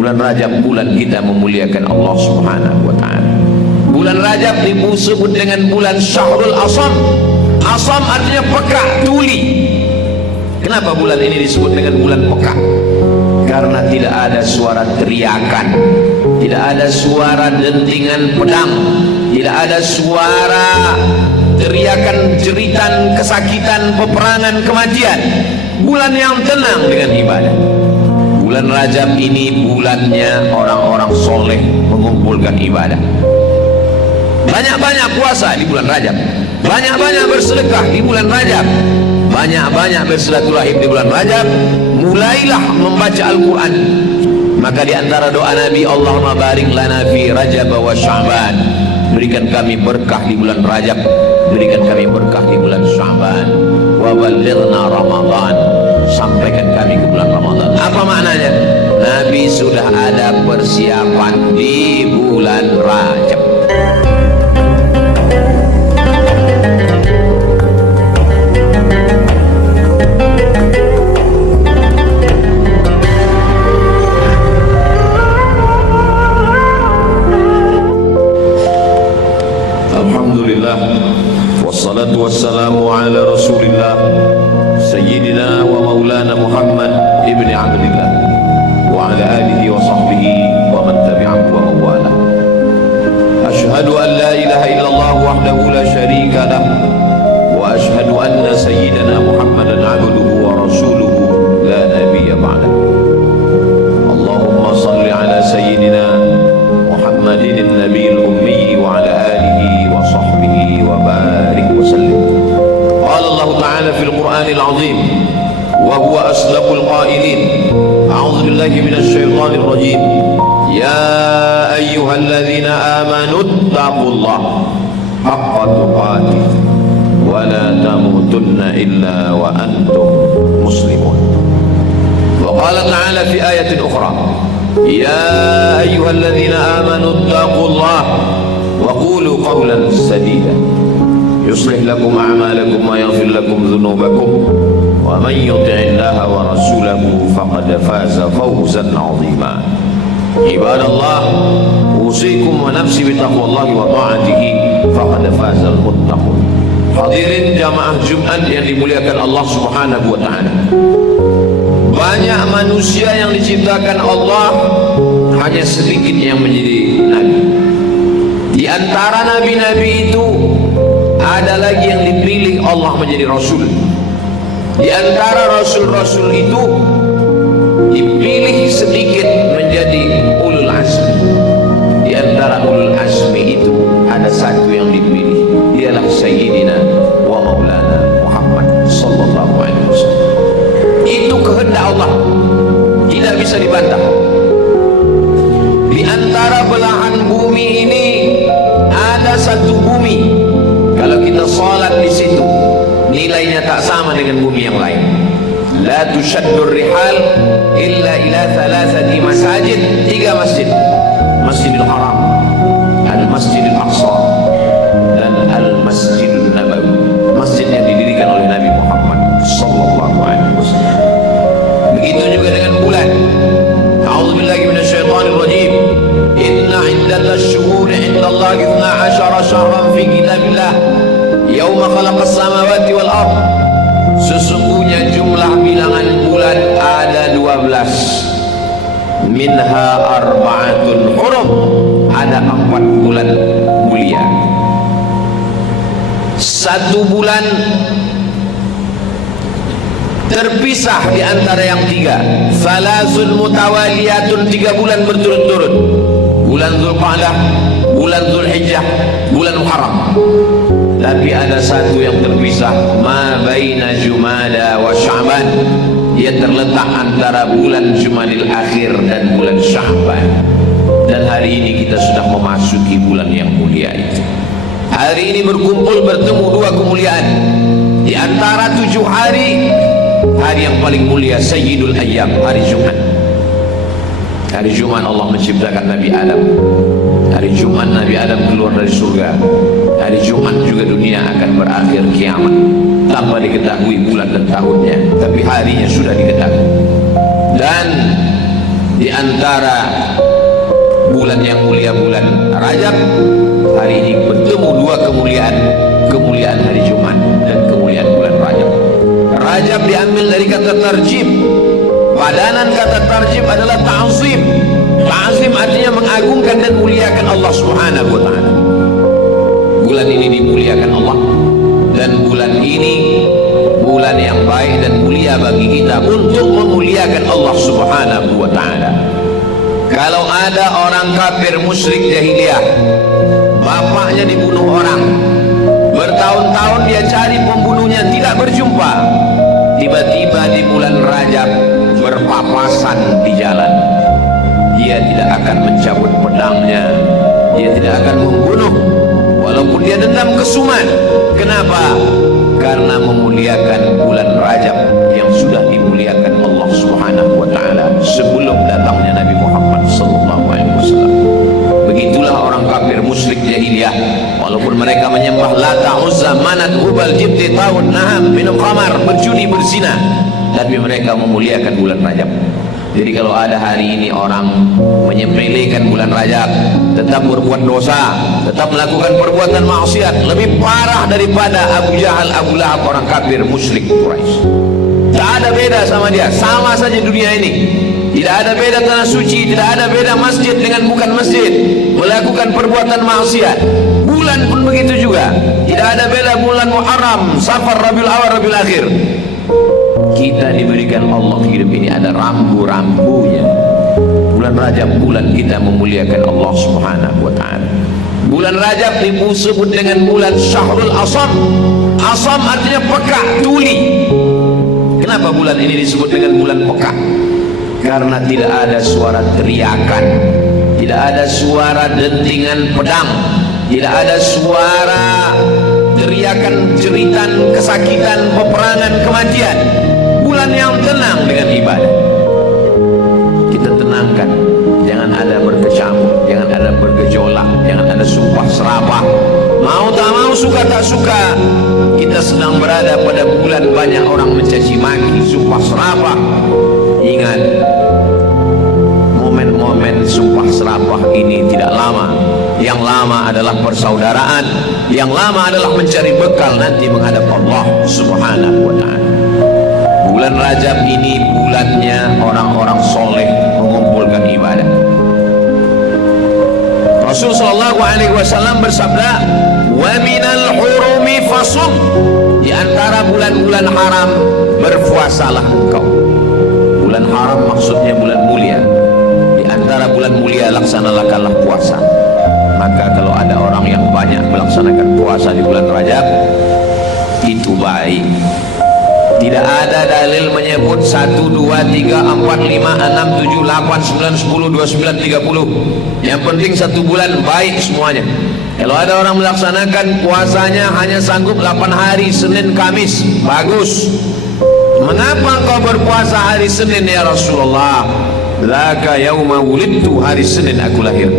Bulan Rajab bulan kita memuliakan Allah Subhanahu wa ta'ala. Bulan Rajab disebut dengan bulan Syahrul Asam. Asam artinya peka, tuli. Kenapa bulan ini disebut dengan bulan peka? Karena tidak ada suara teriakan, tidak ada suara dentingan pedang, tidak ada suara teriakan, jeritan, kesakitan, peperangan, kematian. Bulan yang tenang dengan ibadah. Bulan Rajab ini bulannya orang-orang soleh mengumpulkan ibadah. Banyak-banyak puasa di bulan Rajab, banyak-banyak bersedekah di bulan Rajab, banyak-banyak bersilaturahim di bulan Rajab. Mulailah membaca Al-Quran. Maka di antara doa Nabi, Allahumma barik lana fi Rajab wa Sya'ban, berikan kami berkah di bulan Rajab, berikan kami berkah di bulan Sya'ban, wa balighna Ramadan, sampaikan kami ke bulan Ramadan. Apa maknanya? Nabi sudah ada persiapan di bulan Rajab. Wassalatu wassalamu ala Rasulillah Sayyidina wa maulana Muhammad ibni Abdillah wa ala alihi wa sahbihi wa man tabi'ahu wa mawala. Ashhadu an la ilaha illallah wahdahu la sharika lah wa ashhadu anna sayyidina Muhammadan abduhu wa rasuluhu la nabiyya ba'dah. Allahumma salli ala sayyidina Muhammadin an-nabiyil ummi wa ala alihi wa sahbihi wa barik wa sallim. Qala Allah ta'ala fil Qur'anil azim wa huwa asdaqul qailin. A'udzu billahi minasy syaithanir rajim. Ya ayyuhalladzina amanu taqullaha haqqa tuqatih wa la tamutunna illa wa antum muslimun. Wa qala ta'ala fi ayatin ukhra, ya ayyuhalladzina amanu taqullaha wa qulu qawlan sadida yuslih lakum a'malakum wa yaghfir lakum dhunubakum wa man yuti'illaha wa rasulahu faqad faza fawzan 'azima. Ibadallah, usikum wa nafsi bitaqwallahi wa ta'atihi faqad fazal muttaqun. Hadirin jamaah Jumat yang dimuliakan Allah Subhanahu wa ta'ala. Banyak manusia yang diciptakan Allah, hanya sedikit yang menjadi nabi. Di antara nabi-nabi itu ada lagi yang dipilih Allah menjadi rasul. Di antara rasul-rasul itu dipilih sedikit menjadi ulul azmi. Di antara ulul azmi itu ada satu yang dipilih, dialah Sayyidina wa Maulana Muhammad sallallahu alaihi wasallam. Itu kehendak Allah, tidak bisa dibantah. Di antara belahan bumi ini ada satu bumi, kalau kita salat di situ nilainya tak sama dengan bumi yang lain. La tushaddur rihal illa ila thalathati masajid, 3 masjid: Masjidil Haram, Al-Masjidil Aqsa, dan Al-Masjidul Nabawi. Masjid yang didirikan oleh Nabi Muhammad sallallahu alaihi wasallam. Begitu juga dengan bulan. A'udzubillahi minasyaitonir rajim. Inna iddatash shuhuri 'indallahi 12 syahran fi kitabillah yauma khalaqas samawati wal ardh. Sesungguhnya jumlah bilangan bulan ada 12. Minha arba'atun hurum, ada 4 bulan mulia. Satu bulan terpisah di antara yang 3. Salasun mutawaliyatun, 3 bulan berturut-turut. Bulan Dzulqa'dah, bulan Dzulhijjah, bulan Muharram. Tapi ada satu yang terpisah, ma baina Jumada wa Sya'ban. Dia terletak antara bulan Jumadil Akhir dan bulan Sya'ban. Dan hari ini kita sudah memasuki bulan yang mulia itu. Hari ini berkumpul bertemu 2 kemuliaan. Di antara 7 hari, hari yang paling mulia Sayyidul Ayyam, hari Jumat. Hari Jumat Allah menciptakan Nabi Adam. Hari Jumat Nabi Adam keluar dari surga. Hari Jumat juga dunia akan berakhir kiamat, tanpa diketahui bulan dan tahunnya, tapi harinya sudah diketahui. Dan di antara bulan yang mulia, bulan Rajab. Hari ini bertemu dua kemuliaan, kemuliaan hari Jumat dan kemuliaan bulan Rajab. Rajab diambil dari kata tarjib. Padanan kata tarjib adalah ta'zim. Ta'zim artinya mengagungkan dan muliakan Allah Subhanahu wa ta'ala. Bulan ini dimuliakan Allah, dan bulan ini bulan yang baik dan mulia bagi kita untuk memuliakan Allah Subhanahu wa ta'ala. Kalau ada orang kafir musyrik jahiliyah, bapaknya dibunuh orang, bertahun-tahun dia cari pembunuhnya tidak berjumpa, tiba-tiba di bulan Rajab berpapasan di jalan, dia tidak akan mencabut pedangnya, dia tidak akan membunuh walaupun dia dendam kesumat. Kenapa? Karena memuliakan bulan Rajab yang sudah dimuliakan Allah Subhanahu wa ta'ala sebelum datangnya Nabi Muhammad sallallahu alaihi wasallam. Begitulah orang kafir musyrik jahiliyah, walaupun mereka menyembah Lata, Uzza, Manat, Hubal, Jibti, Tawud, Naham, minum khamar, berjudi, berzina, tapi mereka memuliakan bulan Rajab. Jadi kalau ada hari ini orang menyepelekan bulan Rajab, tetap berbuat dosa, tetap melakukan perbuatan maksiat, lebih parah daripada Abu Jahal, Abu Lahab, orang kafir musyrik Quraisy. Tak ada beda sama dia, sama saja dunia ini. Tidak ada beda tanah suci, tidak ada beda masjid dengan bukan masjid, melakukan perbuatan maksiat. Bulan pun begitu juga, tidak ada beda bulan Muharram, Safar, Rabiul Awal, Rabiul Akhir. Kita diberikan Allah hidup ini ada rambu-rambunya. Bulan Rajab bulan kita memuliakan Allah Subhanahu wa ta'ala. Bulan Rajab disebut dengan bulan Syahrul Asam. Asam artinya peka, tuli. Kenapa bulan ini disebut dengan bulan peka? Karena tidak ada suara teriakan, tidak ada suara dentingan pedang, tidak ada suara teriakan, jeritan, kesakitan, peperangan, kematian. Bulan yang tenang dengan ibadah. Kita tenangkan, jangan ada berkecamuk, jangan ada bergejolak, jangan ada sumpah serapah. Mau tak mau, suka tak suka, kita sedang berada pada bulan banyak orang mencaci maki, sumpah serapah. Ingat, momen-momen sumpah serapah ini tidak lama. Yang lama adalah persaudaraan, yang lama adalah mencari bekal nanti menghadap Allah Subhanahu wa ta'ala. Bulan Rajab ini bulannya orang-orang soleh mengumpulkan ibadah. Rasul sallallahu alaihi wasallam bersabda, "Wa minal hurumi fasum." Di antara bulan-bulan haram berpuasalah engkau. Bulan haram maksudnya bulan mulia. Di antara bulan mulia laksanakanlah puasa. Maka kalau ada orang yang banyak melaksanakan puasa di bulan Rajab, itu baik. Tidak ada dalil menyebut 1, 2, 3, 4, 5, 6, 7, 8, 9, 10, 29, 30. Yang penting satu bulan baik semuanya. Kalau ada orang melaksanakan puasanya hanya sanggup 8 hari, Senin, Kamis, bagus. Mengapa engkau berpuasa hari Senin ya Rasulullah? Laka yauma wulidtu, hari Senin aku lahir.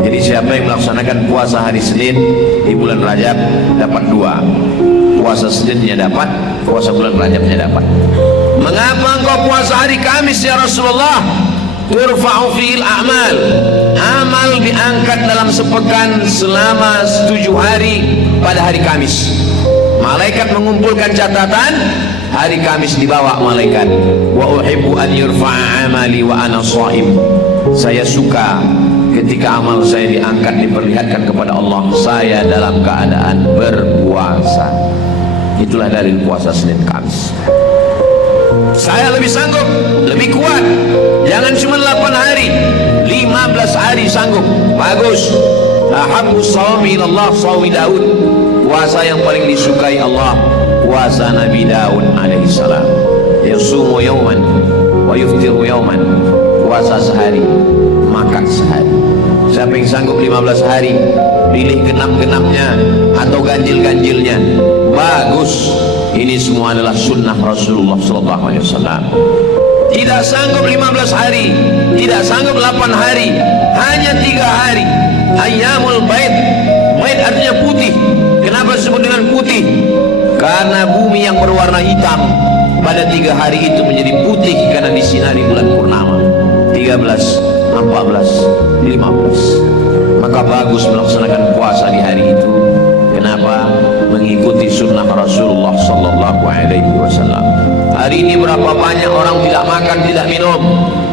Jadi siapa yang melaksanakan puasa hari Senin di bulan Rajab dapat 2. Puasa Seninnya dapat, puasa bulan Rajabnya dapat. Mengapa engkau puasa hari Kamis ya Rasulullah? Turfa'u fi'il a'mal. Amal diangkat dalam sepekan selama 7 hari pada hari Kamis. Malaikat mengumpulkan catatan, hari Kamis dibawa malaikat. Wa uhibbu an yurfa'a amali wa ana shaim. Saya suka ketika amal saya diangkat, diperlihatkan kepada Allah, saya dalam keadaan berpuasa. Itulah dalil puasa Senin Kamis. Saya lebih sanggup, lebih kuat. Jangan cuma 8 hari, 15 hari sanggup, bagus. Ahabbu shawmi ilallah shawmi Daud. Puasa yang paling disukai Allah, puasa Nabi Daud alaihi salam. Yasumu yawman wa yuftiru yawman. Puasa sehari, makan sehari. Siapa yang sanggup 15 hari, pilih genap-genapnya atau ganjil-ganjilnya, bagus. Ini semua adalah sunnah Rasulullah SAW. Tidak sanggup 15 hari, tidak sanggup 8 hari, hanya 3 hari. Ayyamul Bait. Bait artinya putih. Kenapa disebut dengan putih? Karena bumi yang berwarna hitam pada 3 hari itu menjadi putih karena disinari bulan purnama. 13, 14, 15. Maka bagus melaksanakan puasa di hari itu. Kenapa? Mengikuti sunnah Rasulullah sallallahu alaihi wasallam. Hari ini berapa banyak orang tidak makan, tidak minum,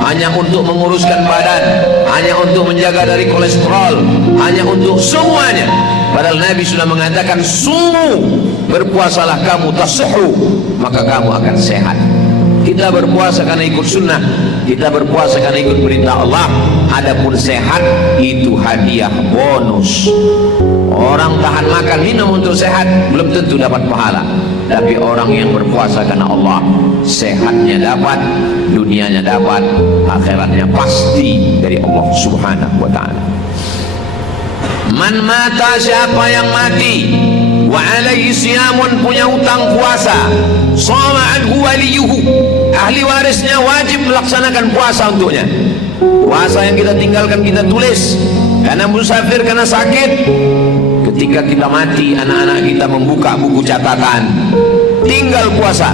hanya untuk menguruskan badan, hanya untuk menjaga dari kolesterol, hanya untuk semuanya. Padahal Nabi sudah mengatakan, sumu, berpuasalah kamu, tasihhu, maka kamu akan sehat. Kita berpuasa karena ikut sunnah, kita berpuasa karena ikut perintah Allah. Adapun sehat itu hadiah bonus. Orang tahan makan minum untuk sehat belum tentu dapat pahala, tapi orang yang berpuasa karena Allah, sehatnya dapat, dunianya dapat, akhiratnya pasti dari Allah subhanahu wa ta'ala. Man mata, siapa yang mati, wa alaihi siyamun, punya utang puasa, shoma anhu waliyuhu, ahli warisnya wajib melaksanakan puasa untuknya. Puasa yang kita tinggalkan kita tulis karena musafir, karena sakit. Ketika kita mati, anak-anak kita membuka buku catatan tinggal puasa,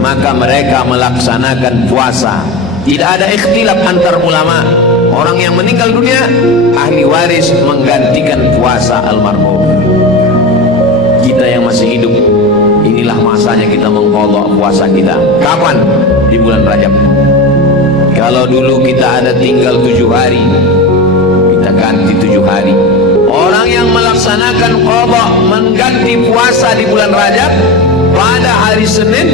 maka mereka melaksanakan puasa. Tidak ada ikhtilaf antar ulama. Orang yang meninggal dunia, ahli waris menggantikan puasa almarhum. Kita yang masih hidup, inilah masanya kita mengqadha puasa kita. Kapan? Di bulan Rajab. Kalau dulu kita ada tinggal 7 hari, kita ganti 7 hari. Orang yang melaksanakan qadha, mengganti puasa di bulan Rajab pada hari Senin,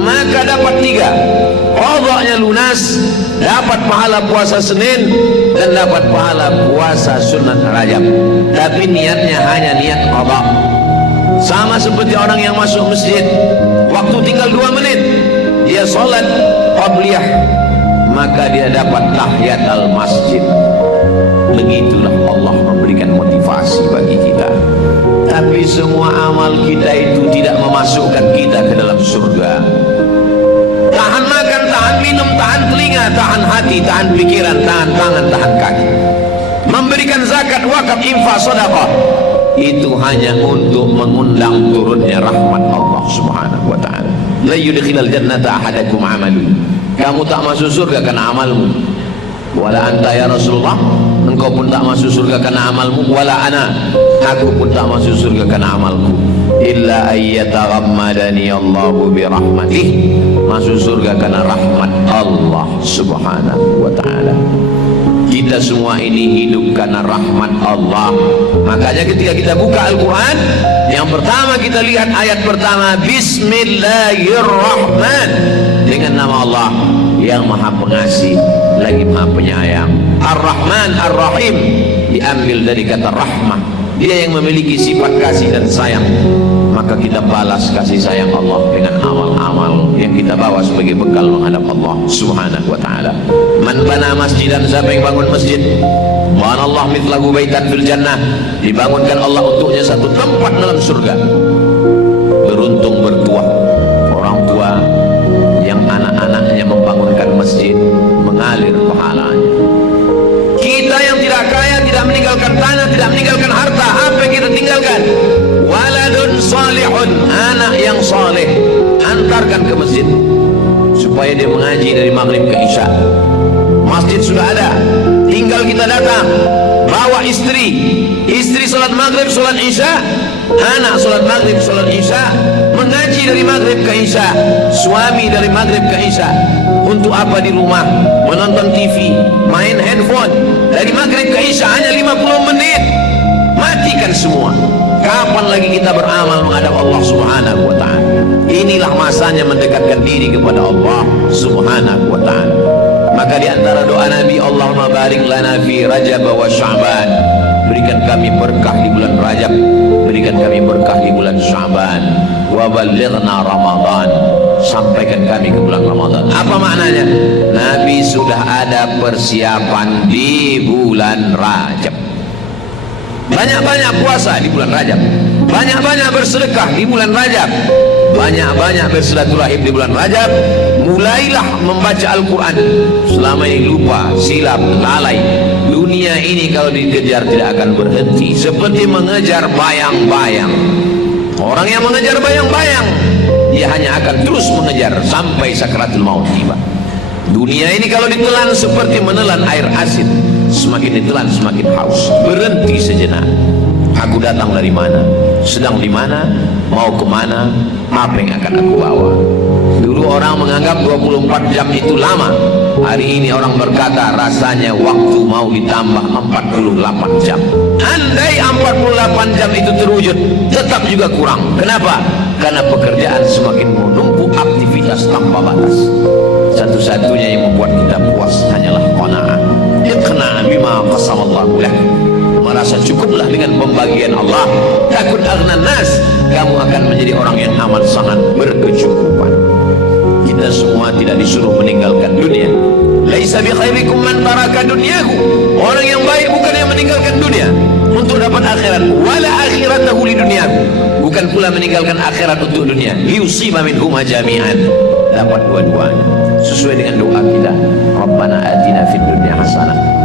maka dapat 3. Qadhanya lunas, dapat pahala puasa Senin dan dapat pahala puasa sunat Rajab. Tapi niatnya hanya niat qadha. Sama seperti orang yang masuk masjid, waktu tinggal 2 menit, dia sholat qabliyah, maka dia dapat tahiyatul masjid. Begitulah Allah memberikan motivasi bagi kita. Tapi semua amal kita itu tidak memasukkan kita ke dalam surga. Tahan makan, tahan minum, tahan telinga, tahan hati, tahan pikiran, tahan tangan, tahan kaki. Memberikan zakat, wakaf, infak, sedekah, itu hanya untuk mengundang turunnya rahmat Allah subhanahu wa ta'ala. La yudkhilal jannata ahadakum amalu. Kamu tak masuk surga karena amalmu. Wala anta ya Rasulullah, engkau pun tak masuk surga karena amalmu. Wala ana, aku pun tak masuk surga karena amalku. Illa ayyataghammadani Allahu birahmatih, masuk surga karena rahmat Allah subhanahu wa ta'ala. Kita semua ini hidup karena rahmat Allah. Makanya ketika kita buka Al-Quran, yang pertama kita lihat ayat pertama, Bismillahirrahman, dengan nama Allah yang maha pengasih lagi maha penyayang. Ar-Rahman Ar-Rahim diambil dari kata rahmah, dia yang memiliki sifat kasih dan sayang. Maka kita balas kasih sayang Allah dengan amal-amal yang kita bawa sebagai bekal menghadap Allah subhanahu wa ta'ala. Man bana masjidan, siapa yang bangun masjid, banallahu mithlahu baitan fil jannah, dibangunkan Allah untuknya satu tempat dalam surga. Beruntung bertuah orang tua yang anak-anaknya membangunkan masjid, mengalir pahalanya. Kita yang tidak kaya, tidak meninggalkan tanah, tidak meninggalkan harta, apa yang kita tinggalkan? Waladun salihun, anak yang saleh, antarkan ke masjid supaya dia mengaji dari maghrib ke isya. Masjid sudah ada, tinggal kita datang, bawa istri salat maghrib, salat isya, anak salat maghrib, salat isya, mengaji dari maghrib ke isya, suami dari maghrib ke isya. Untuk apa di rumah menonton TV, main handphone dari maghrib ke isya hanya 50 menit, matikan semua. Kapan lagi kita beramal menghadap Allah subhanahu wa ta'ala? Inilah masanya mendekatkan diri kepada Allah subhanahu wa ta'ala. Maka di antara doa Nabi, Allahumma barik lana fi Rajab wa Sya'ban, berikan kami berkah di bulan Rajab, berikan kami berkah di bulan Sya'ban, wa ballighna Ramadan, sampaikan kami ke bulan Ramadan. Apa maknanya? Nabi sudah ada persiapan di bulan Rajab. Banyak-banyak puasa di bulan Rajab, banyak-banyak bersedekah di bulan Rajab, banyak-banyak bersilaturahim di bulan Rajab. Mulailah membaca Al-Quran. Selama ini lupa, silap, lalai. Dunia ini kalau dikejar tidak akan berhenti, seperti mengejar bayang-bayang. Orang yang mengejar bayang-bayang, dia hanya akan terus mengejar sampai sakaratul maut tiba. Dunia ini kalau ditelan seperti menelan air asin, semakin ditelan semakin haus. Berhenti sejenak. Aku datang dari mana, sedang di mana, mau kemana, apa yang akan aku bawa. Dulu orang menganggap 24 jam itu lama. Hari ini orang berkata rasanya waktu mau ditambah 48 jam. Andai 48 jam itu terwujud, tetap juga kurang. Kenapa? Karena pekerjaan semakin menumpuk, aktivitas tanpa batas. Satu-satunya yang membuat kita puas hanyalah qanaah. Iqna' bima qasamallahu lak. Merasa cukuplah dengan pembagian Allah. Takut aghnan nas, kamu akan menjadi orang yang amat sangat berkecukupan. Kita semua tidak disuruh meninggalkan dunia. Laisa bi khairikum man taraka dunyahu. Orang yang baik bukan yang meninggalkan dunia untuk dapat akhirat, wala akhiratahu li dunyahu. Bukan pula meninggalkan akhirat untuk dunia. Liusiba minhuma jami'an. Dapat dua-duanya. Sesuai dengan doa kita, Rabbana atina fid dunya hasanah